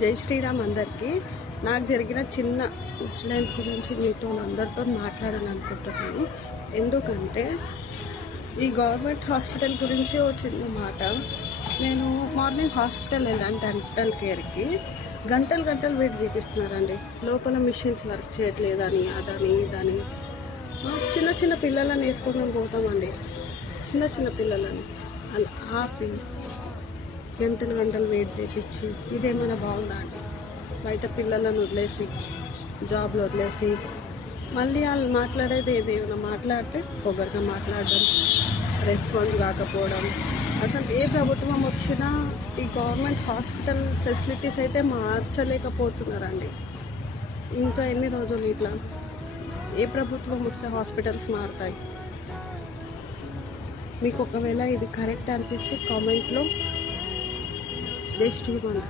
జై శ్రీరామ్ అందరికీ. నాకు జరిగిన చిన్న ఇన్సిడెంట్ గురించి మీతో అందరితో మాట్లాడాలనుకుంటున్నాను. ఎందుకంటే ఈ గవర్నమెంట్ హాస్పిటల్ గురించి ఓ చిన్న మాట. నేను మార్నింగ్ హాస్పిటల్ వెళ్ళాను డెంటల్ కేర్కి. గంటలు వెయిట్ చేపిస్తున్నారండి. లోపల మిషన్స్ వర్క్ చేయట్లేదని అదని ఇదని. చిన్న పిల్లలను వేసుకొని పోతామండి. చిన్న పిల్లలని అలా ఆపి గంటలు వెయిట్ చేయించి ఇదేమైనా బాగుందా అండి? బయట పిల్లలను వదిలేసి జాబ్లు వదిలేసి మళ్ళీ వాళ్ళు మాట్లాడేది ఏదేమైనా మాట్లాడితే పొగరుగా మాట్లాడడం, రెస్పాన్స్ కాకపోవడం. అసలు ఏ ప్రభుత్వం వచ్చినా ఈ గవర్నమెంట్ హాస్పిటల్ ఫెసిలిటీస్ అయితే మార్చలేకపోతున్నారండి. ఇంకా ఎన్ని రోజులు ఇట్లా? ఏ ప్రభుత్వం వస్తే హాస్పిటల్స్ మారుతాయి? మీకు ఒకవేళ ఇది కరెక్ట్ అనిపిస్తే కామెంట్లో జై శ్రీరామ్.